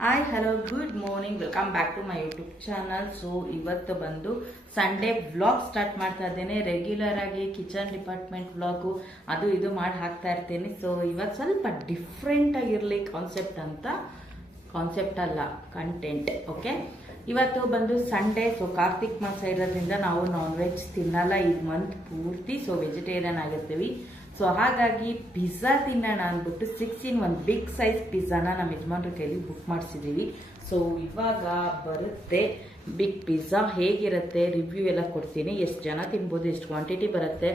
Hi hello good morning, welcome back to my YouTube channel. So ಇವತ್ತು ಬಂದು Sunday vlog start ಮಾಡ್ತಾ ಇದ್ದೇನೆ. Regular ಆಗಿ ಕಿಚನ್ ಡಿಪಾರ್ಟ್ಮೆಂಟ್ ವ್ಲಾಗು ಅದು ಇದು ಮಾಡಿ ಹಾಕ್ತಾ ಇರ್ತೇನೆ. ಸೊ ಇವತ್ತು ಸ್ವಲ್ಪ ಡಿಫ್ರೆಂಟ್ ಆಗಿರಲಿ ಕಾನ್ಸೆಪ್ಟ್ ಅಲ್ಲ ಕಂಟೆಂಟ್. ಓಕೆ, ಇವತ್ತು ಬಂದು ಸಂಡೇ. ಸೊ ಕಾರ್ತಿಕ್ ಮಾಸ ಇರೋದ್ರಿಂದ ನಾವು ನಾನ್ ವೆಜ್ ತಿನ್ನಲ್ಲ ಈ ಮಂತ್ ಪೂರ್ತಿ. ಸೊ ವೆಜಿಟೇರಿಯನ್ ಆಗಿರ್ತೀವಿ. ಸೊ ಹಾಗಾಗಿ ಪಿಜ್ಜಾ ತಿನ್ನೋಣ ಅಂದ್ಬಿಟ್ಟು 6 in 1 ಬಿಗ್ ಸೈಜ್ ಪಿಜ್ಜಾನ ನಮ್ಮ ಯಜಮಾನ್ರ ಕೈಲಿ ಬುಕ್ ಮಾಡಿಸಿದ್ದೀವಿ. ಸೊ ಇವಾಗ ಬರುತ್ತೆ ಬಿಗ್ ಪಿಜ್ಜಾ. ಹೇಗಿರುತ್ತೆ ರಿವ್ಯೂ ಎಲ್ಲ ಕೊಡ್ತೀನಿ. ಎಷ್ಟು ಜನ ತಿನ್ಬೋದು, ಎಷ್ಟು ಕ್ವಾಂಟಿಟಿ ಬರುತ್ತೆ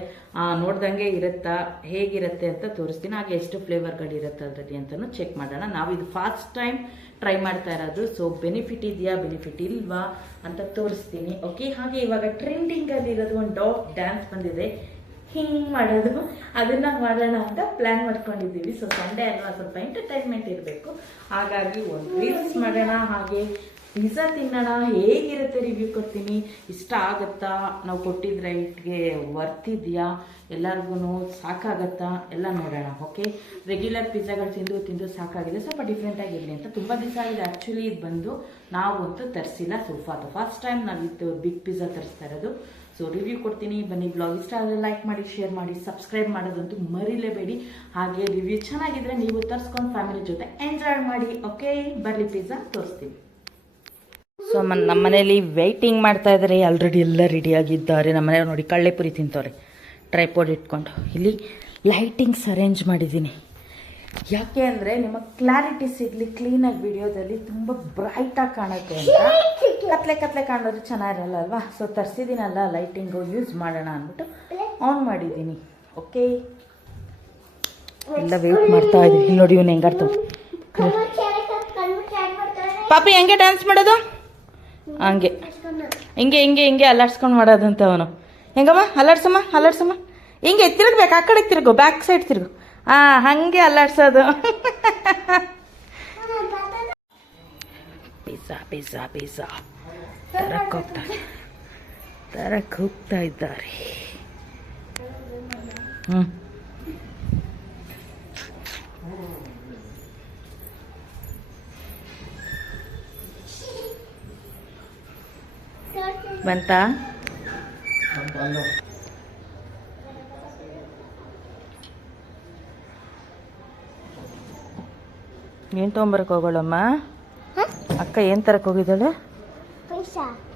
ನೋಡ್ದಂಗೆ ಇರುತ್ತಾ, ಹೇಗಿರುತ್ತೆ ಅಂತ ತೋರಿಸ್ತೀನಿ. ಹಾಗೆ ಎಷ್ಟು ಫ್ಲೇವರ್ಗಳಿರುತ್ತೆ ಅದರಲ್ಲಿ ಅಂತಲೂ ಚೆಕ್ ಮಾಡೋಣ. ನಾವು ಇದು ಫಸ್ಟ್ ಟೈಮ್ ಟ್ರೈ ಮಾಡ್ತಾ ಇರೋದು. ಸೊ ಬೆನಿಫಿಟ್ ಇದೆಯಾ ಬೆನಿಫಿಟ್ ಇಲ್ವಾ ಅಂತ ತೋರಿಸ್ತೀನಿ. ಓಕೆ, ಹಾಗೆ ಇವಾಗ ಟ್ರೆಂಡಿಂಗಲ್ಲಿ ಇರೋದು ಒಂದು ಡಾಗ್ ಡ್ಯಾನ್ಸ್ ಬಂದಿದೆ, ಹಿಂಗೆ ಮಾಡೋದು, ಅದನ್ನ ಮಾಡೋಣ ಅಂತ ಪ್ಲಾನ್ ಮಾಡ್ಕೊಂಡಿದ್ದೀವಿ. ಸೊ ಸಂಡೇ ಅಲ್ವಾ, ಸ್ವಲ್ಪ ಎಂಟರ್ಟೈನ್ಮೆಂಟ್ ಇರಬೇಕು. ಹಾಗಾಗಿ ಒಂದು ರೀಲ್ಸ್ ಮಾಡೋಣ, ಹಾಗೆ ಪಿಜ್ಜಾ ತಿನ್ನೋಣ. ಹೇಗಿರುತ್ತೆ ರಿವ್ಯೂ ಕೊಡ್ತೀನಿ. ಇಷ್ಟ ಆಗುತ್ತಾ, ನಾವು ಕೊಟ್ಟಿದ್ದ ರೈಟ್ಗೆ ವರ್ತಿದೆಯಾ, ಎಲ್ಲರಿಗೂ ಸಾಕಾಗತ್ತಾ ಎಲ್ಲ ನೋಡೋಣ. ಓಕೆ, ರೆಗ್ಯುಲರ್ ಪಿಜ್ಜಾಗಳು ತಿಂದು ಸಾಕಾಗಿದೆ. ಸ್ವಲ್ಪ ಡಿಫ್ರೆಂಟಾಗಿರಲಿ ಅಂತ. ತುಂಬ ದಿವಸ ಆಗಿದೆ ಆ್ಯಕ್ಚುಲಿ ಇದು ಬಂದು, ನಾವಂತೂ ತರಿಸಿಲ್ಲ. ಅದು ಫಸ್ಟ್ ಟೈಮ್ ನಾವು ಇದು ಬಿಗ್ ಪಿಜ್ಜಾ ತರಿಸ್ತಾ ಇರೋದು. ಸೊ ರಿವ್ಯೂ ಕೊಡ್ತೀನಿ, ಬನ್ನಿ. ಬ್ಲಾಗ್ ಇಷ್ಟ ಆದರೆ ಲೈಕ್ ಮಾಡಿ, ಶೇರ್ ಮಾಡಿ, ಸಬ್ಸ್ಕ್ರೈಬ್ ಮಾಡೋದಂತೂ ಮರಿಲೇಬೇಡಿ. ಹಾಗೆ ರಿವ್ಯೂ ಚೆನ್ನಾಗಿದ್ರೆ ನೀವು ತರಿಸ್ಕೊಂಡು ಫ್ಯಾಮಿಲಿ ಜೊತೆ ಎಂಜಾಯ್ ಮಾಡಿ. ಓಕೆ, ಬರಲಿ ಪಿಜ್ಜಾ ತೋರಿಸ್ತೀವಿ. ಸೊ ನಮ್ಮ ಮನೇಲಿ ವೆಯ್ಟಿಂಗ್ ಮಾಡ್ತಾ ಇದ್ದಾರೆ. ಆಲ್ರೆಡಿ ಎಲ್ಲ ರೆಡಿಯಾಗಿದ್ದಾರೆ. ನಮ್ಮ ಮನೆಯವ್ರು ನೋಡಿ ಕಳ್ಳೆಪುರಿ ತಿಂತವ್ರೆ ಟ್ರೈಪೋಡ್ ಇಟ್ಕೊಂಡು. ಇಲ್ಲಿ ಲೈಟಿಂಗ್ಸ್ ಅರೇಂಜ್ ಮಾಡಿದ್ದೀನಿ. ಯಾಕೆ ಅಂದರೆ ನಿಮಗೆ ಕ್ಲಾರಿಟಿ ಸಿಗಲಿ, ಕ್ಲೀನಾಗಿ ವಿಡಿಯೋದಲ್ಲಿ ತುಂಬ ಬ್ರೈಟಾಗಿ ಕಾಣುತ್ತೆ ಅಂತ. ಕತ್ಲೆ ಕಾಣೋದು ಚೆನ್ನಾಗಿರಲ್ಲ ಅಲ್ವಾ. ಸೊ ತರಿಸಿದ್ದೀನಲ್ಲ ಲೈಟಿಂಗು ಯೂಸ್ ಮಾಡೋಣ ಅಂದ್ಬಿಟ್ಟು ಆನ್ ಮಾಡಿದ್ದೀನಿ. ಓಕೆ, ಎಲ್ಲ ವೇಟ್ ಮಾಡ್ತಾ ಇದ್ದೀವಿ. ಇಲ್ಲಿ ನೋಡಿ ಇವನು ಹೆಂಗಾಡ್ತಾವ ಪಾಪಿ, ಹೆಂಗೆ ಡ್ಯಾನ್ಸ್ ಮಾಡೋದು, ಹಂಗೆ ಹಿಂಗೆ ಅಲ್ಲಾಡ್ಸ್ಕೊಂಡು ಮಾಡೋದಂತ ಅವನು. ಹೆಂಗಮ್ಮ ಅಲ್ಲಾಡ್ಸಮ್ಮ ಹಿಂಗೆ ತಿರುಗ್ಬೇಕು, ಆ ಕಡೆ ತಿರುಗು, ಬ್ಯಾಕ್ ಸೈಡ್ ತಿರುಗು. ಹಂಗೆ ಅಲ್ಲಾಡ್ಸೋದು. ಪಿಜ್ಜಾ ತರಕ್ಕೆ ಹೋಗ್ತಾ ಇದ್ದಾರೆ. ಬಂತಾ? ಏನು ತೊಗೊಂಬರಕ್ಕೆ ಹೋಗೋಳಮ್ಮ? ಅಕ್ಕ ಏನು ತರಕ್ಕೆ ಹೋಗಿದ್ದಾಳೆ?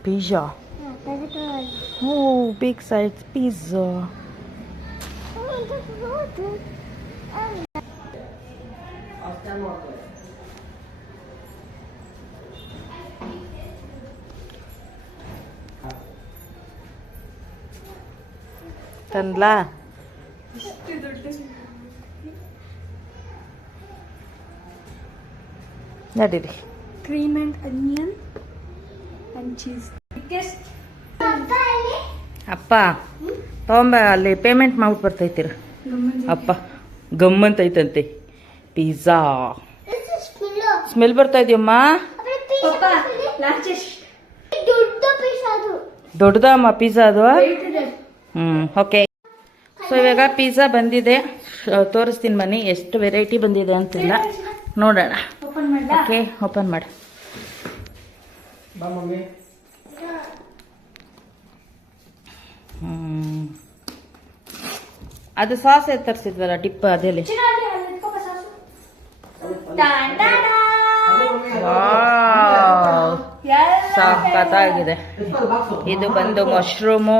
ಪಿಜ್ಜಾ. ಓ, ಬಿಗ್ ಸೈಜ್ ಪಿಜ್ಜಾ. ತಂದ್ಲಾ? ನಡೀರಿ. Cream and onion and cheese. ಅಪ್ಪ ತಗೊಂಬ, ಅಲ್ಲಿ ಪೇಮೆಂಟ್ ಮಾಡ್ಬಿಟ್ಟು ಬರ್ತೈತಿರ. ಅಪ್ಪ ಗಮ್ಮಂತೈತಂತೆ ಪಿಜ್ಜಾ. ಸ್ಮೆಲ್ ಬರ್ತಾ ಇದೆಯಮ್ಮ. ದೊಡ್ಡದಮ್ಮ ಪಿಜ್ಜಾ ಅದು. ಓಕೆ, ಸೊ ಇವಾಗ ಪಿಜ್ಜಾ ಬಂದಿದೆ. ತೋರಿಸ್ತೀನಿ ಬನ್ನಿ ಎಷ್ಟು ವೆರೈಟಿ ಬಂದಿದೆ ಅಂತಿಲ್ಲ, ನೋಡೋಣ. ಓಕೆ, ಓಪನ್ ಮಾಡಿ. ಅದು ಸಾಸ್ ತರಿಸಿದ್ವಲ್ಲ ಟಿಪ್, ಅದೇಲಿ ಸಖತ್ತಾಗಿದೆ. ಇದು ಬಂದು ಮಶ್ರೂಮು,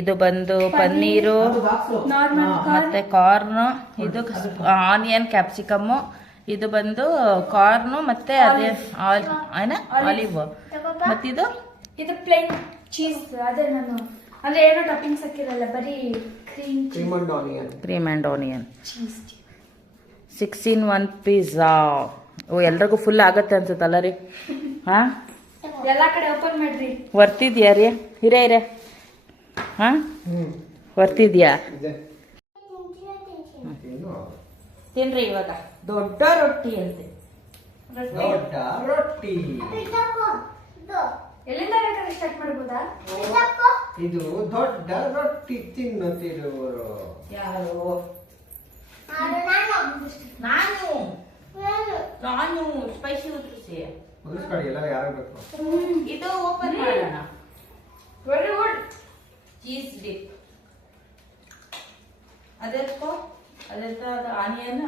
ಇದು ಬಂದು ಪನ್ನೀರು ಮತ್ತೆ ಕಾರ್ನು, ಇದು ಆನಿಯನ್ ಕ್ಯಾಪ್ಸಿಕಮ್ಮು, ಇದು ಬಂದು ಕಾರ್ನು ಮತ್ತೆ ಅದೇ ಆಲಿವ್, ಮತ್ತಿದು ಪ್ಲೇನ್ ಚೀಸ್. ಅದೇ ನಾನು ಅಂದ್ರೆ ಏನೋ ಟಾಪಿಂಗ್ಸ್ ಹಾಕಿರಲ್ಲ, ಬರೀ cream and onion. 6 in 1 pizza. ಓ, ಎಲ್ರಿಗೂ ಫುಲ್ ಆಗತ್ತೆ ಅನ್ಸುತ್ತಲ್ಲ ರೀ. ಹಾ, ಎಲ್ಲಾ ಕಡೆ ಓಪನ್ ಮಾಡ್ರಿ. ವರ್ತಿದ್ಯಾ ರೀ? ಹಿರೇ ಹಾ, ವರ್ತಿದ್ಯಾ? ತಿನ್ರಿ ಇವಾಗ. ದೊಡ್ಡ ರೊಟ್ಟಿ ಅಂತೆ. ಎಲ್ಲಿಂದ ಬೇಕಾದ್ರೆ ಸ್ಟಾರ್ಟ್ ಮಾಡ್ಬೋದಾ? ಇದು ದೊಡ್ಡ ರೊಟ್ಟಿ ತಿನ್ನುತ್ತಿರುವರು ಯಾರು? ನಾನು. ನಾನು ಸ್ಪೈಸಿ ಉದುರಿಸಿ ಉದುರಿಸ್ಕೊಳ್ಳಿ ಎಲ್ಲ ಯಾರು ಬೇಕು. ಇದು ಓಪನ್ ಮಾಡೋಣ. Very good. ಚೀಸ್ ಡಿಪ್ ಅದೆಲ್ಕೋ ಅದೆಂತ onion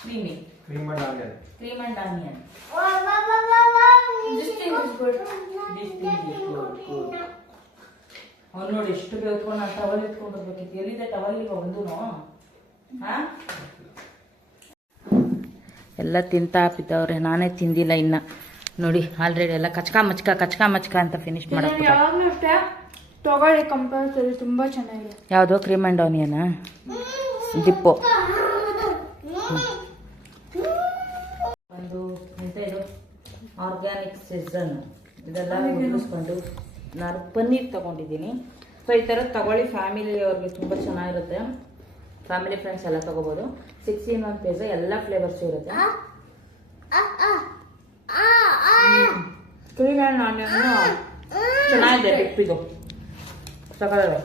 creamy cream and onion. Cream and onion. This thing is good. ಅವ್ನು ನೋಡಿ ಎಷ್ಟು ಬೇಳ್ಕೊಂಡು ನಾನು ಟವಲ್ ಎತ್ಕೊಂಡು ಬರ್ಬೇಕಿತ್ತು. ಎಲ್ಲಿದೆ ಟವಲ್ ಈಗ ಒಂದೂನು? ಎಲ್ಲ ತಿಂತಾ ಹಾಪಿದ್ದವ್ರೆ, ನಾನೇ ತಿಂದಿಲ್ಲ ಇನ್ನ. ನೋಡಿ ಆಲ್ರೆಡಿ ಎಲ್ಲ ಕಚ್ಕಾ ಮಚ್ಕ ಅಂತ ಫಿನಿಶ್ ಮಾಡಕ್ಕೆ. ಯಾವಾಗಲೂ ಅಷ್ಟೇ ತಗೊಳ್ಳಿ, ಕಂಪಲ್ಸರಿ, ತುಂಬಾ ಚೆನ್ನಾಗಿದೆ. ಯಾವುದು ಕ್ರೀಮ್ ಅಂಡ್ ಆನಿಯನ್ ದಿಪ್ಪು. ಒಂದು ಎಂತ ಇದು ಆರ್ಗ್ಯಾನಿಕ್ ಸೀಸನ್ ಇದೆಲ್ಲ ಉಳಿಸ್ಕೊಂಡು ನಾನು ಪನ್ನೀರ್ ತಗೊಂಡಿದ್ದೀನಿ. ಸೊ ಈ ಥರದ್ದು ತಗೊಳ್ಳಿ, ಫ್ಯಾಮಿಲಿ ಅವ್ರಿಗೆ ತುಂಬ ಚೆನ್ನಾಗಿರುತ್ತೆ. ಫ್ಯಾಮಿಲಿ ಫ್ರೆಂಡ್ಸ್ ಎಲ್ಲ ತಗೋಬೋದು. 6-in-1 ಪಿಜ್ಜಾ ಎಲ್ಲ ಫ್ಲೇವರ್ಸು ಇರುತ್ತೆ. ಕ್ರೀಮ್ ಆ್ಯಂಡ್ ಆನಿಯನ್ ಚೆನ್ನಾಗಿದೆ. ಡಿಪ್ಪಿದು ತಗೊಳ್ಳಿ.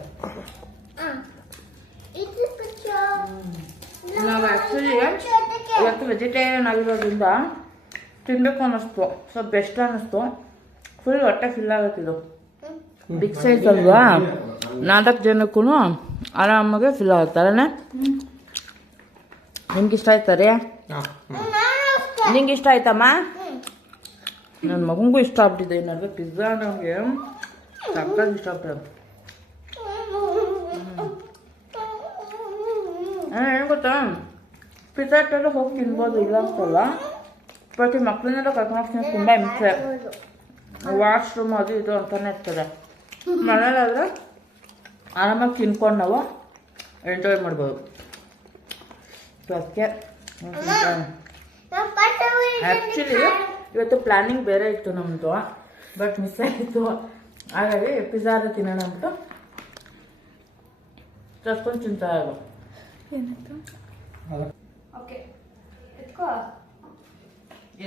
ನಾವು ಆ್ಯಕ್ಚುಲಿ ಇವತ್ತು ವೆಜಿಟೇರಿಯನ್ ಆಗಿರೋದ್ರಿಂದ ತಿನ್ಬೇಕು ಅನ್ನಿಸ್ತು. ಸೊ ಬೆಸ್ಟ್ ಅನ್ನಿಸ್ತು. ಫುಲ್ ಹೊಟ್ಟೆ ಫಿಲ್ ಆಗುತ್ತಿದ್ದು. ಬಿಗ್ ಸೈಜ್ ಅಲ್ವಾ, 4 ಜನಕ್ಕೂ ಆರಾಮಾಗಿ ಫಿಲ್ ಆಗುತ್ತೆ ಅಲ್ಲೇ. ನಿಮ್ಗೆ ಇಷ್ಟ ಆಯ್ತಾರೆ? ನಿಂಗೆ ಇಷ್ಟ ಆಯ್ತಮ್ಮ? ನನ್ನ ಮಗನಿಗೂ ಇಷ್ಟ ಆಗ್ಬಿಟ್ಟಿದೆ. ಈ ನಡುವೆ ಪಿಜ್ಜಾ ನಮಗೆ ಸಕ್ಕತ್ತಾಗಿ ಇಷ್ಟ ಆಗ್ತದೆ. ಏನು ಗೊತ್ತಾ, ಪಿಜ್ಜಾ ಹಟ್ಟೆಲ್ಲ ಹೋಗಿ ತಿನ್ಬೋದು, ಇಲ್ಲ ಅಂತಲ್ಲ. ಬಟ್ ಈ ಮಕ್ಕಳನ್ನೆಲ್ಲ ಕರ್ಕೊಂಡು ಹೋಗ್ತೀನಿ, ತುಂಬ ಹಿಂಸೆ. ವಾಶ್ರೂಮ್ ಅದು ಇದು ಅಂತಾನೆ ಇರ್ತದೆ. ಮನೇಲಾದರೆ ಆರಾಮಾಗಿ ತಿನ್ಕೊಂಡು ನಾವು ಎಂಜಾಯ್ ಮಾಡ್ಬೋದು. ಸೊ ಅದಕ್ಕೆ ಆ್ಯಕ್ಚುಲಿ ಇವತ್ತು ಪ್ಲ್ಯಾನಿಂಗ್ ಬೇರೆ ಇತ್ತು ನಮ್ಮದು, ಬಟ್ ಮಿಸ್ ಆಯಿತು. ಹಾಗಾಗಿ ಪಿಜ್ಜಾ ಎಲ್ಲ ತಿನ್ನೋಣ ಅಂದ್ಬಿಟ್ಟು ತರ್ಸ್ಕೊಂಡು ತಿಂತಾ ಇರೋದು.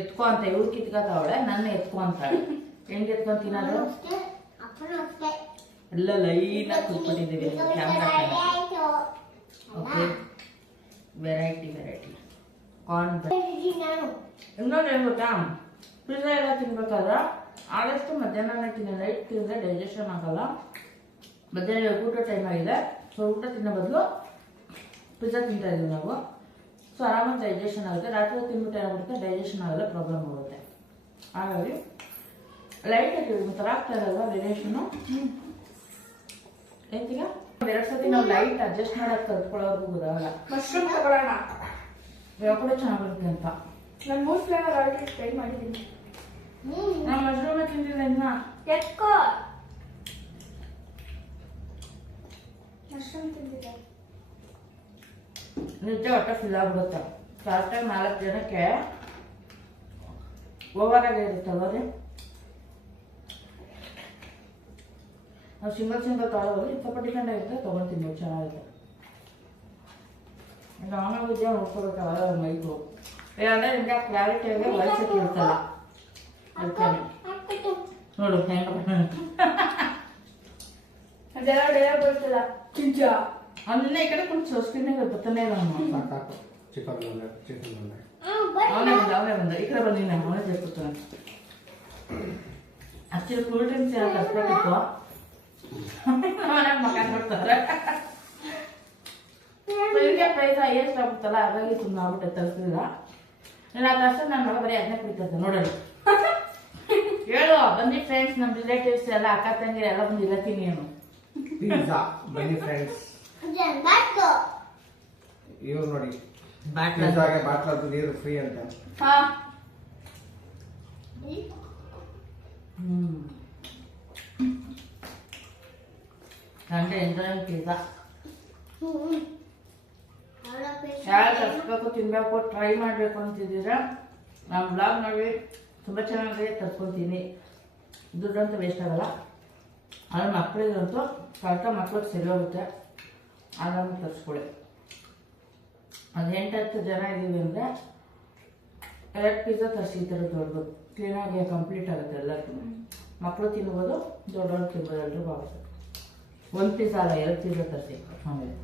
ಎತ್ಕೋ ಅಂತ ಇವ್ರು ಕಿತ್ಕೊತಾವಳೆ, ನನ್ನ ಎತ್ಕೋ ಅಂತಾಳೆ. ಹೆಂಗೆ ಎತ್ಕೊಂಡು ತಿನ್ನೋದು? ಎಲ್ಲ ಲೈನಾಗಿ ಕೂತ್ಕೊಂಡಿದ್ದೀವಿ ಕ್ಯಾಮ್ರಾ. Okay, variety corn. ಇನ್ನೊಂದು ಏನು ಗೊತ್ತಾ, ಪಿಜ್ಜಾ ಎಲ್ಲ ತಿನ್ಬೇಕಾದ್ರೆ ಆದಷ್ಟು ಮಧ್ಯಾಹ್ನನೇ ತಿನ್ನೋ. ನೈಟ್ ತಿಂದರೆ ಡೈಜೆಷನ್ ಆಗಲ್ಲ. ಮಧ್ಯಾಹ್ನ ಊಟ ಟೈಮ್ ಆಗಿದೆ, ಸೊ ಊಟ ತಿನ್ನೋ ಬದಲು ಪಿಜ್ಜಾ ತಿಂತಾ ಇದ್ದೀವಿ ನಾವು. ಸೊ ಆರಾಮಾಗಿ ಡೈಜೆಷನ್ ಆಗುತ್ತೆ. ರಾತ್ರಿ ತಿನ್ಬಿಟ್ಟು ಏನಾಗುತ್ತೆ, ಡೈಜೆಷನ್ ಆಗಲ್ಲ, ಪ್ರಾಬ್ಲಮ್ ಆಗುತ್ತೆ. ಹಾಗಾಗಿ ಲೈಟ್ ಹಾಕಿದ್ವಿ, ಒಂಥರ ಆಗ್ತಾ ಇರಲ್ವ ವೇರಿಯೇಷನು. ಎಂತೀಗ 2 ಸತಿ ನಾವು ಲೈಟ್ ಅಡ್ಜಸ್ಟ್ ಮಾಡೋದು ಕಲ್ತ್ಕೊಳ್ಳೋರ್ಗೂ ಗೊತ್ತಾಗಲ್ಲ. ಮಶ್ರೂಮ್ ತಗೊಳ್ಳೋಣ, ಯಾವ ಕಡೆ ಚೆನ್ನಾಗಿರುತ್ತೆ ಅಂತ. ನಾನು 3 ಫ್ಲೇವರ್ ಆಲ್ರೆಡಿ ಟ್ರೈ ಮಾಡಿದ್ದೀನಿ. ನಾನು ಮಶ್ರೂಮೇ ತಿಂದಿಲ್ಲ ಇನ್ನ. ಎತ್ಕೋ, ಮಶ್ರೂಮ್ ತಿಂದಿದ್ದೆ. ನಿಜ ಹೊಟ್ಟೆ ಫಿಲ್ ಆಗ್ಬಿಡುತ್ತೆ. ಕರೆಕ್ಟಾಗಿ 4 ಜನಕ್ಕೆ ಓವರಾಗೆ ಇರುತ್ತಲ್ವ ರೀ. ನಾವು ಸಿಂಗಲ್ ತಗೊಳ್ಳೋದು ಸ್ವಲ್ಪ ಡಿಪೆಂಡ್ ಆಗಿರುತ್ತೆ, ತೊಗೊಂಡು ತಿನ್ಬೋದು, ಚೆನ್ನಾಗಿರುತ್ತೆ. ಈಗ ಆಮೇಲೆ ವಿದ್ಯೆ ನೋಡ್ಕೋಬೇಕಲ್ಲ ಮೈಗೂ. ಇಲ್ಲಾಂದರೆ ನಿಮಗೆ ಕ್ಲಾರಿಟಿಯಾಗಿ ವಯಸ್ಸಕ್ಕೆ ಇರ್ತಲ್ಲ. ಅದಕ್ಕೆ ನೋಡು ಹೆಂಗೆ ಅದೆಲ್ಲ ಡೇರ ಬರ್ತಲ್ಲ ಚಿಂಚ. ಅವನ್ನ ಈ ಕಡೆ ಕುಂತು ಸ್ಕ್ರೀನಿಗೆ ಬರ್ತಾನೆ ಇಲ್ಲ. ಅವನೇ ಬಂದ ಈ ಕಡೆ ಬಂದಿನ ಅವನೇ ಸೇರ್ಕೊತಾನೆ. ಆಕ್ಚುಲಿ ಕೂಲ್ ಡ್ರಿಂಕ್ಸ್ ಏನೋ ತರ್ಸ್ಬೇಕಿತ್ತು, ಮಕ್ಕ ಕೊಡ್ತಾರೆ. ಹಿಂಗೆ ಪ್ರೈಸ್ ಎಷ್ಟು ಆಗ್ಬಿಡ್ತಲ್ಲ, ಹಾಗಾಗಿ ಸುಮ್ಮನೆ ಆಗ್ಬಿಟ್ಟೆ ತರಿಸಲಿಲ್ಲ. ಇಲ್ಲ ತರ್ಸ ನನ್ನ ಮಗ ಬರೀ ಅದನ್ನೇ ಕುಡಿತದೆ ನೋಡೋದು. ಹೇಳು ಬನ್ನಿ ಫ್ರೆಂಡ್ಸ್, ನಮ್ಮ ರಿಲೇಟಿವ್ಸ್ ಎಲ್ಲ ಅಕ್ಕ ತಂಗಿರ ಎಲ್ಲ ಬಂದು ಇಲ್ಲ ತಿನ್ನಿ ಏನು ಬನ್ನಿ ಫ್ರೆಂಡ್ಸ್. ಇವ್ರು ನೋಡಿ ಬಾಟ್ಲದ್ದು ನೀರು ಫ್ರೀ ಅಂತ. ಸಂಡೆ ಎಂಜಾಯ್ ಪಿಜ್ಜಾ ಯಾರು ತರಿಸ್ಬೇಕು ತಿನ್ಬೇಕು ಟ್ರೈ ಮಾಡಬೇಕು ಅಂತಿದ್ದೀರಾ, ನಮ್ಮ ಬ್ಲಾಗ್ ನೋಡಿ ತುಂಬ ಚೆನ್ನಾಗಿ ತರ್ಸ್ಕೊತೀನಿ. ದುಡ್ಡಂತೂ ವೇಸ್ಟ್ ಆಗಲ್ಲ. ಆದರೆ ಮಕ್ಕಳಿಗಂತೂ ಕರೆಕ್ಟಾಗಿ ಮಕ್ಳಿಗೆ ಸರಿ ಹೋಗುತ್ತೆ. ಆರಾಮಾಗಿ ತರಿಸ್ಕೊಳ್ಳಿ. ಅದು 8-10 ಜನ ಇದ್ದೀವಿ ಅಂದರೆ 2 ಪಿಜ್ಜಾ ತರಿಸಿ. ಈ ಥರ ದೊಡ್ಡದು ಕ್ಲೀನಾಗಿ ಕಂಪ್ಲೀಟ್ ಆಗುತ್ತೆ ಎಲ್ಲರಿಗೂ. ಮಕ್ಕಳು ತಿನ್ಬೋದು, ದೊಡ್ಡವ್ರು ತಿನ್ಬೋದು, ಎಲ್ರಿಗೂ ಆಗುತ್ತೆ. 1 ಪಿಜ್ಜಾ ಅಲ್ಲ 2 ಪಿಜ್ಜಾ ತರಿಸಿ ಆಮೇಲೆ.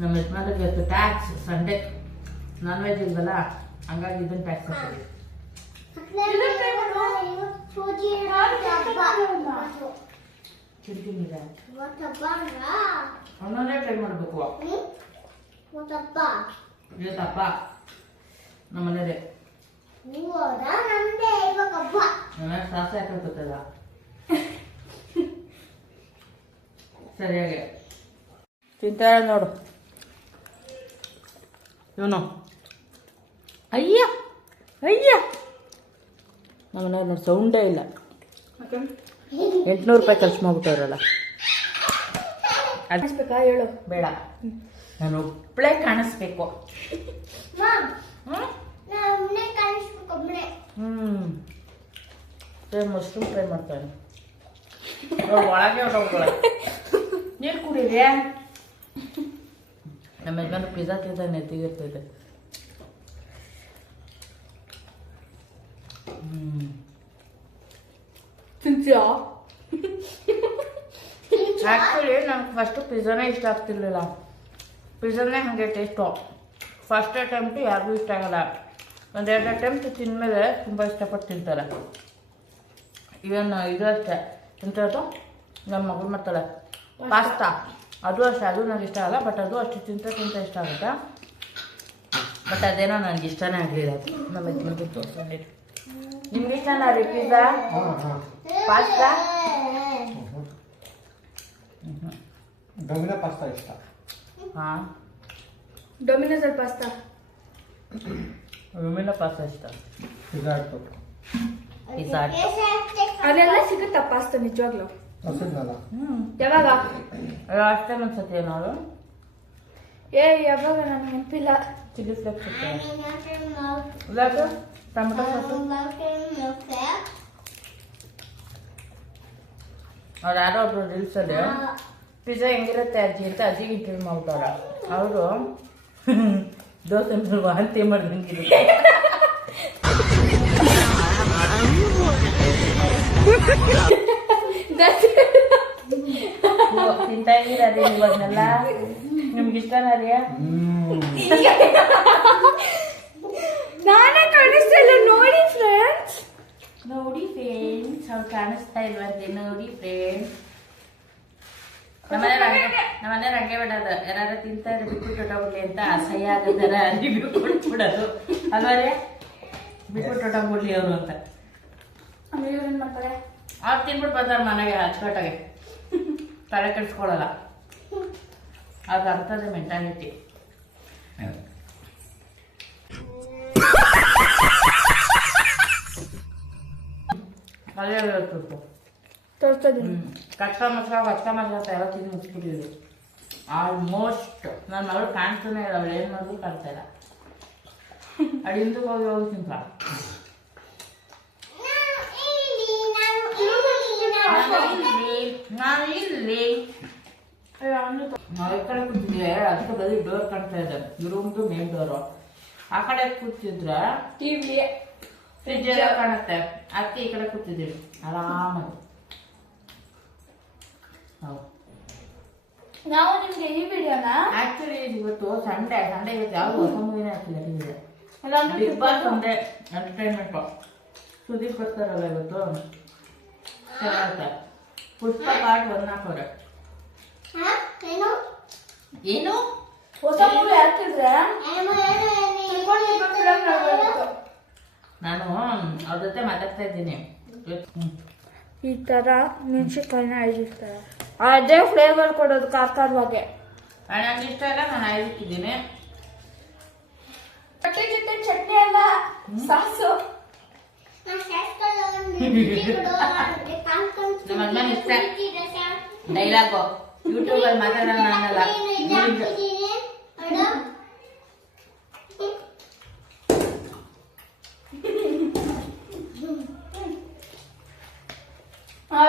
ನಮ್ಮ ಯಜಮಾನ್ರಿಗೆ ಇವತ್ತು ಟ್ಯಾಕ್ಸ್ ಸಂಡೇ ನಾನ್ ವೆಜ್ ಇಲ್ವಲ್ಲ ಹಂಗಾಗಿ ಇದನ್ನ ಟ್ಯಾಕ್ಸ್ ಹಾಕ್ತೀವಿ. ಚಿಂತಿನಿದೆ ಒಂದೊಂದೇ ಟ್ರೈ ಮಾಡಬೇಕು. ಇವತ್ತಪ್ಪ ನಮ್ಮ ಮನೇಲಿ ನನ್ನ ಸಾಸೆ ಹಾಕಲ್ತದ ಸರಿಯಾಗಿ ತಿಂತಾಳೆ ನೋಡು ಇವನು. ಅಯ್ಯ ಅಯ್ಯ ನಮ್ಮ ಮನೆಯವ್ರು ನೋಡಿ ಸೌಂಡೇ ಇಲ್ಲ. 800 ರೂಪಾಯಿ ಖರ್ಚು ಮಾಡ್ಬಿಟ್ಟವ್ರಲ್ಲ. ಅನಿಸ್ಬೇಕಾ ಹೇಳು. ಬೇಡ ನಾನು ಒಬ್ಬಳೇ ಕಾಣಿಸ್ಬೇಕು. ಮಶ್ರೂಮ್ ಟ್ರೈ ಮಾಡ್ತಾನೆ ಒಳಗೆ ಹೊರಗೆ ನೀರು ಕುಡಿದ್ಯಾ? ನಮ್ಮ ಯಜಮಾನ ಪಿಜ್ಜಾ ತಿಂದ ನೆತ್ತಿಗಿರ್ತೈತೆ. ತಿಂತೀಯಾ? ಆ್ಯಕ್ಚುಲಿ ನಂಗೆ ಫಸ್ಟು ಪಿಜ್ಜಾನೇ ಇಷ್ಟ ಆಗ್ತಿರ್ಲಿಲ್ಲ. ಪಿಜ್ಜಾನೇ ಹಾಗೆ ಟೇಸ್ಟು. ಫಸ್ಟ್ ಅಟೆಂಪ್ಟು ಯಾರಿಗೂ ಇಷ್ಟ ಆಗಲ್ಲ. ಒಂದೆರಡು ಅಟೆಂಪ್ಟ್ ತಿಂದಮೇಲೆ ತುಂಬ ಇಷ್ಟಪಟ್ಟು ತಿಂತಾರೆ. ಇವನ್ ಇದು ಅಷ್ಟೇ ತಿಂತಿರೋದು ನಮ್ಮ ಮಗಳು ಮಾಡ್ತಾಳೆ ಪಾಸ್ತಾ. ಅದು ಅಷ್ಟೇ, ಅದು ನನಗೆ ಇಷ್ಟ ಆಗಲ್ಲ. ಬಟ್ ಅದು ಅಷ್ಟು ತಿಂತ ಇಷ್ಟ ಆಗುತ್ತೆ. ಬಟ್ ಅದೇನೋ ನನಗೆ ಇಷ್ಟನೇ ಆಗಲಿಲ್ಲ. ಅದು ನಮ್ಮ ಯಜಮಾನ್ಗೆ ತೋರಿಸ್ಕೊಂಡಿದ್ದು. ನಿಮ್ಗೆ ಇಷ್ಟನಾ ರೀ ಪಿಜ್ಜಾ ಪಾಸ್ತಾ? ಡೊಮಿನೋ ಪಾಸ್ತಾ ಇಷ್ಟ. ಹಾಂ ಡೊಮಿನೋಸ್ ಪಾಸ್ತಾ. ಡೊಮಿನೋ ಪಾಸ್ತಾ ಇಷ್ಟ. ಪಿಜ್ಜಾ ಹಾಕ್ಬೇಕು. ಪಿಜ್ಜಾ ಅಲ್ಲೆಲ್ಲ ಸಿಗುತ್ತಾ ಪಾಸ್ತಾ ನಿಜವಾಗ್ಲು? ಹಸಿದ್ನಲ್ಲ. ಯಾವಾಗ? ಅಷ್ಟೇ ಒಂದ್ಸತಿ ಏನಾದ್ರು ಯಾವಾಗ ನನಗೆ ನೆನಪಿಲ್ಲ. ಚಿಲ್ಲಿ ಫ್ಲೇಕ್ಸ್ ಸಿಗ್ತದೆ. ಇಲ್ಲಾಕ ಟೊಮೆಟೊ ಸಾಸು ಅವ್ರು ಯಾರೋ ಒಬ್ರು ರೀಲ್ಸಲ್ಲಿ ಪಿಜ್ಜಾ ಹೆಂಗಿರುತ್ತೆ ಅಜ್ಜಿ ಅಂತ ಅಜ್ಜಿಗೆ ಇಂಟರ್ವ್ಯೂ ಮಾಡ್ಬಿಟ್ಟವ್ರ. ಅವರು ದೋಸೆ ಮೇಲೆ ವಾಂತಿ ಮಾಡ್ದಂಗಿರುತ್ತೆ. ತಿಂತಾ ಇದ್ದೀರ ಅದೇ ಇವಾಗನೆಲ್ಲ ನಿಮ್ಗೆ ಇಷ್ಟನಾ ರೀ? ನಾನೇ ಕಾಣಿಸ್ತಿಲ್ಲ ನೋಡಿ ಫ್ರೆಂಡ್ಸ್. ನೋಡಿ ಫ್ರೆಂಡ್ಸ್ ಅವ್ರು ಕಾಣಿಸ್ತಾ ಇಲ್ವಂತೆ. ನೋಡಿ ಫ್ರೆಂಡ್ಸ್ ನಮ್ಮನೆ ರಂಗೆ ಬಿಡೋದು. ಯಾರು ತಿಂತಾ ಇದ್ರೆ ಬಿಟ್ಬಿಟ್ಟು ಹೊಟ್ಟೋಗ್ಲಿ ಅಂತ ಅಸಹ್ಯ ಆಗದಾರ ರಿವ್ಯೂ ಕೊಟ್ಬಿಡೋದು ಅಲ್ವರೇ. ಬಿಟ್ಬಿಟ್ಟು ಹೊಟ್ಟೋಗ್ಬಿಡ್ಲಿ ಅವರು ಅಂತ. ಆಮೇಲೆ ಏನ್ ಮಾಡ್ತಾರೆ? ಅವ್ರು ತಿನ್ಬಿಟ್ಟು ಬರ್ತಾರೆ ಮನೆಗೆ ಅಚ್ಚುಕಟ್ಟಾಗೆ. ತಲೆ ಕೆಡಿಸ್ಕೊಳ್ಳಲ್ಲ. ಅದು ಅರ್ಥದ ಮೆಂಟಾಲಿಟಿ. ಅಲ್ಲೇ ತೋರಿಸ್ತಿದ್ದೀನಿ. ಕಚ್ಚಾ ಮಸಾಲ ಎಲ್ಲ ತಿಂದು ಮುಗಿಸ್ಬಿಟ್ಟಿದ್ವಿ ಆಲ್ಮೋಸ್ಟ್. ನನ್ನ ಮಗಳು ಕಾಣ್ತಾನೆ ಇಲ್ಲ. ಅವಳು ಏನು ಮಾಡಿದ್ರು ಕಾಣ್ತಾ ಇಲ್ಲ. ಅದು ಹಿಂದಕ್ಕೆ ಹೋಗಿ ತಿಂತ. ನಾವಿಲ್ಲಿ ನಾವು ಈ ಕಡೆ ಕೂತಿದ್ವಿ. ಅದಕ್ಕೆ ಬರೀ ಡೋರ್ ಕಾಣ್ತಾ ಇದೆ. ರೂಮ್ದು ಮೇನ್ ಡೋರು. ಆ ಕಡೆ ಕೂತಿದ್ರೆ ಟಿವಿ ಫ್ರಿಜ್ ಎಲ್ಲ ಕಾಣುತ್ತೆ. ಅದಕ್ಕೆ ಈ ಕಡೆ ಕೂತಿದ್ದೀವಿ ಆರಾಮಾಗಿ. ಹೌದು. ನಾವು ನಿಮ್ಗೆ ಈ ವಿಡಿಯೋನ ಆಕ್ಚುಲಿ ಇವತ್ತು ಸಂಡೇ ಇವತ್ತು ಯಾವ್ದು ಹೊಸ ಮೂವಿನೇ ಆಗ್ತಿಲ್ಲ ಟಿವಿಗೆ. ಬಿಗ್ ಬಾಸ್ ಒಂದೇ ಎಂಟರ್ಟೈನ್ಮೆಂಟು. ಸುದೀಪ್ ಬರ್ತಾರಲ್ಲ ಇವತ್ತು ಚೆನ್ನಾಗುತ್ತೆ. ಪುಷ್ಪ ಪಾರ್ಟ್ 1 ಹಾಕೋರೆ. ಏನು ಹೊಸ ಮೂವಿ ಹಾಕಿದ್ರೆ ನಾನು ಅವ್ರ ಜೊತೆ ಮಾತಾಡ್ತಾ ಇದ್ದೀನಿ. ಈ ತರ ಮೆಣಸಿನ್ಕಾಯಿನ ಐದಿರ್ತಾರೆ. ಅದೇ ಫ್ಲೇವರ್ ಕೊಡೋದು ಕಾರ್ಕಾರವಾಗಿ. ನನಗೆ ಇಷ್ಟ ಇಲ್ಲ. ನಾನು ಐದಿಕ್ಕಿದ್ದೀನಿ. ಚಟ್ನಿ ಜೊತೆ ಚಟ್ನಿ ಅಲ್ಲ ಸಾಸು. ನಮ್ಮ ಅಮ್ಮನ ಇಷ್ಟ ಡೈಲಾಗು. ಯೂಟ್ಯೂಬಲ್ಲಿ ಮಾತಾಡೋಣ ಅನ್ನಲ್ಲ.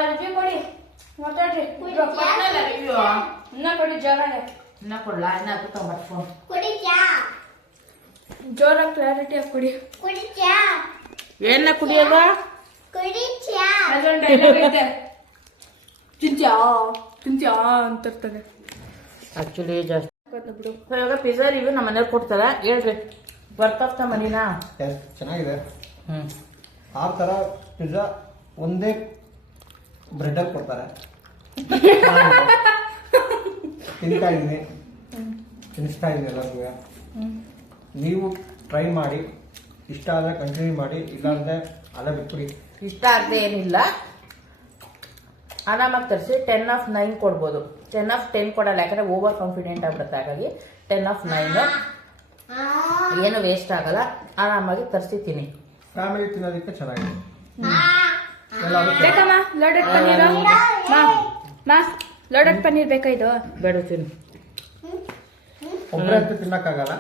ರಿವ್ಯೂ ಕೊಡಿ ಮಾತಾಡ್ರಿ. ರಿವ್ಯೂ ಇನ್ನ ಕೊಡಿ ಜೋರಾಗೆ. ಇನ್ನ ಕೊಡ್ಲಾ? ಇನ್ನ ತಗೊಂಬರ್ ಫೋನ್ ಜೋರಾಗಿ ಕ್ಲಾರಿಟಿಯಾಗಿ ಕೊಡಿ. ಏನ ಕುಡಿಯೋದು? ಅದೊಂದು ಡೈಲಾಗ್ ಐತೆ. ತಿಂತ್ಯಾ ತಿಂತ್ಯಾ ಅಂತಿರ್ತಾನೆ. ಆಕ್ಚುಲಿ ಜಾಸ್ತಿ ಬಿಡು. ಸೊ ಇವಾಗ ಪಿಜ್ಜಾ ರಿವ್ಯೂ ನಮ್ಮ ಮನೇಲಿ ಕೊಡ್ತಾರೆ, ಹೇಳ್ರಿ ವರ್ತ್ ಆಫ್ ದ ಮನಿನಾ? ಚೆನ್ನಾಗಿದೆ. ಹ್ಞೂ 6 ಥರ ಪಿಜ್ಜಾ ಒಂದೇ ಬ್ರೆಡ್ಡಲ್ಲಿ ಕೊಡ್ತಾರೆ. ತಿಂತಾ ಇದ್ದೀನಿ, ತಿನ್ನಿಸ್ತಾ ಇದ್ದೀನಿ ಎಲ್ಲರಿಗೂ. ನೀವು ಟ್ರೈ ಮಾಡಿ, ಇಷ್ಟ ಆದರೆ ಕಂಟಿನ್ಯೂ ಮಾಡಿ, ಇಲ್ಲಾಂದರೆ ಅಲ್ಲೇ ಬಿಟ್ಬಿಡಿ. ಇಷ್ಟ ಆಗದೆ ಏನಿಲ್ಲ, ಆರಾಮಾಗಿ ತರಿಸಿ 10 ಆಫ್ 9 ಕೊಡ್ಬೋದು. 10 ಆಫ್ 10 ಕೊಡಲ್ಲ, ಯಾಕಂದ್ರೆ ಓವರ್ ಕಾನ್ಫಿಡೆಂಟ್ ಆಗ್ಬಿಡುತ್ತೆ. ಹಾಗಾಗಿ 10 ಆಫ್ 9 ಏನು ವೇಸ್ಟ್ ಆಗಲ್ಲ, ಆರಾಮಾಗಿ ತರಿಸಿ ಫ್ಯಾಮಿಲಿ ತಿನ್ನೋದಕ್ಕೆ ಚೆನ್ನಾಗಿದೆ. ಎಲ್ಲರೂ ಬೇಕಮ್ಮ ಲೋಡೆಡ್ ಪನ್ನೀರ್? ಮಾ ಲೋಡೆಡ್ ಪನ್ನೀರ್ ಬೇಕಾ ಇದು? ಬೇಡ ತಿನ್ನು. ಒಬ್ಬರಂತೂ ತಿನ್ನಕ್ಕಾಗಲ್ಲ,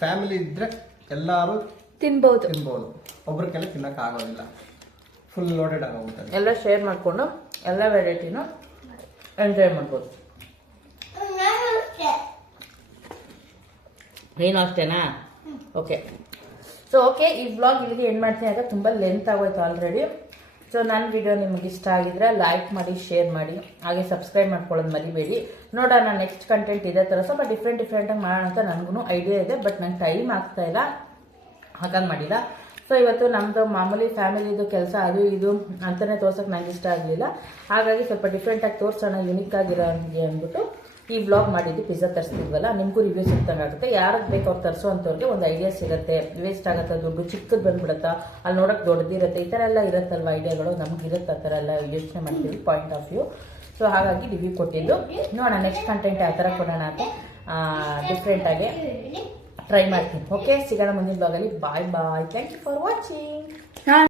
ಫ್ಯಾಮಿಲಿ ಇದ್ರೆ ಎಲ್ಲರೂ ತಿನ್ಬಹುದು. ತಿನ್ಬೋದು. ಒಬ್ರಿಗೆಲ್ಲ ತಿನ್ನಕ್ಕಾಗೋದಿಲ್ಲ, ಫುಲ್ ಲೋಡೆಡ್ ಆಗೋಗ್ಬಿಡ್ತಾರೆ. ಎಲ್ಲ ಶೇರ್ ಮಾಡಿಕೊಂಡು ಎಲ್ಲ ವೆರೈಟಿನೂ ಎಂಜಾಯ್ ಮಾಡ್ಬೋದು. ನೀನು ಅಷ್ಟೇನಾ? ಓಕೆ. ಸೊ ಓಕೆ, ಈ ವ್ಲಾಗ್ ಇಲ್ಲಿಗೆ ಎಂಡ್ ಮಾಡ್ತೀನಿ. ಆಗ ತುಂಬ ಲೆಂತ್ ಆಗೋಯ್ತು ಆಲ್ರೆಡಿ. ಸೊ ನನ್ನ ವಿಡಿಯೋ ನಿಮ್ಗೆ ಇಷ್ಟ ಆಗಿದ್ರೆ ಲೈಕ್ ಮಾಡಿ, ಶೇರ್ ಮಾಡಿ, ಹಾಗೆ ಸಬ್ಸ್ಕ್ರೈಬ್ ಮಾಡ್ಕೊಳ್ಳೋದು ಮರಿಬೇಡಿ. ನೋಡೋಣ ನೆಕ್ಸ್ಟ್ ಕಂಟೆಂಟ್ ಇದೇ ಥರ ಸ್ವಲ್ಪ ಡಿಫ್ರೆಂಟಾಗಿ ಮಾಡೋಣ ಅಂತ ನನಗೂ ಐಡಿಯಾ ಇದೆ, ಬಟ್ ನಂಗೆ ಟೈಮ್ ಆಗ್ತಾ ಇಲ್ಲ, ಹಾಗಾಗಿ ಮಾಡಿಲ್ಲ. ಸೊ ಇವತ್ತು ನಮ್ಮದು ಮಾಮೂಲಿ ಫ್ಯಾಮಿಲಿದು ಕೆಲಸ ಅದು ಇದು ಅಂತಲೇ ತೋರ್ಸೋಕೆ ನಂಗೆ ಇಷ್ಟ ಆಗಲಿಲ್ಲ. ಹಾಗಾಗಿ ಸ್ವಲ್ಪ ಡಿಫ್ರೆಂಟಾಗಿ ತೋರಿಸೋಣ, ಯುನಿಕ್ ಆಗಿರೋ ಹಂಗೆ ಅಂದ್ಬಿಟ್ಟು ಈ ವ್ಲಾಗ್ ಮಾಡಿದ್ದು. ಪಿಜ್ಜಾ ತರಿಸ್ತಿದ್ವಲ್ಲ, ನಿಮಗೂ ರಿವ್ಯೂ ಸಿಗ್ತಂಗೆ ಆಗುತ್ತೆ. ಯಾರಿಗೆ ಬೇಕು ಅವ್ರು ತರಿಸೋ ಅಂಥವ್ರಿಗೆ ಒಂದು ಐಡಿಯಾ ಸಿಗುತ್ತೆ. ವೇಸ್ಟ್ ಆಗುತ್ತೆ ದುಡ್ಡು, ಚಿಕ್ಕದು ಬಂದ್ಬಿಡುತ್ತಾ, ಅಲ್ಲಿ ನೋಡೋಕೆ ದೊಡ್ಡದಿರುತ್ತೆ, ಈ ಥರ ಎಲ್ಲ ಇರುತ್ತಲ್ವ ಐಡಿಯಾಗಳು, ನಮಗಿರುತ್ತೆ ಆ ಥರ ಎಲ್ಲ ಯೋಚನೆ ಮಾಡ್ತೀವಿ, ಪಾಯಿಂಟ್ ಆಫ್ ವ್ಯೂ. ಸೊ ಹಾಗಾಗಿ ರಿವ್ಯೂ ಕೊಟ್ಟಿದ್ದು. ನೋಡೋಣ ನೆಕ್ಸ್ಟ್ ಕಂಟೆಂಟ್ ಯಾವ ಥರ ಕೊಡೋಣ ಅಂತ ಡಿಫ್ರೆಂಟಾಗಿ ಟ್ರೈ ಮಾಡ್ತೀನಿ. ಓಕೆ, ಸಿಗೋಣ ಮುಂದಿನ ಬ್ಲಾಗಲ್ಲಿ. Bye bye. Thank you for watching.